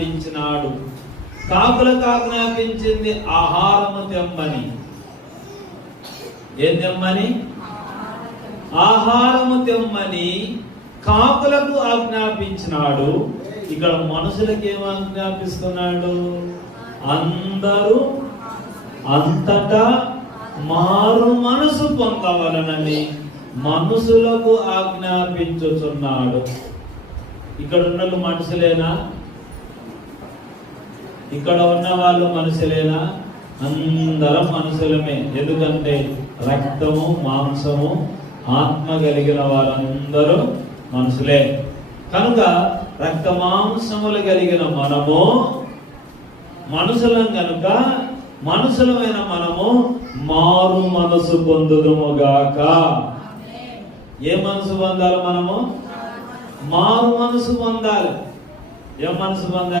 ఆజ్ఞాపించినాడు. కాకులకు ఆజ్ఞాపించింది ఆహారము తెమ్మని. ఏం తెమ్మని? ఆహారము తెమ్మని కాకులకు ఆజ్ఞాపించినాడు. ఇక్కడ మనుషులకు ఏం ఆజ్ఞాపిస్తున్నాడు? అందరూ అంతటా మారు మనసు పొందవలనని మనుషులకు ఆజ్ఞాపించుచున్నాడు. ఇక్కడ ఉన్న మనుషులేనా? ఇక్కడ ఉన్న వాళ్ళు మనుషులేనా? అందరం మనుషులమే. ఎందుకంటే రక్తము మాంసము ఆత్మ కలిగిన వారందరూ మనుషులే. కనుక రక్త మాంసములు కలిగిన మనము మనుషులం కనుక మనుషులమైన మనము మారు మనసు పొందుదుముగాక. ఏ మనసు పొందాలి? మనము మారు మనసు పొందాలి. ఏ మనసు పొందాలి?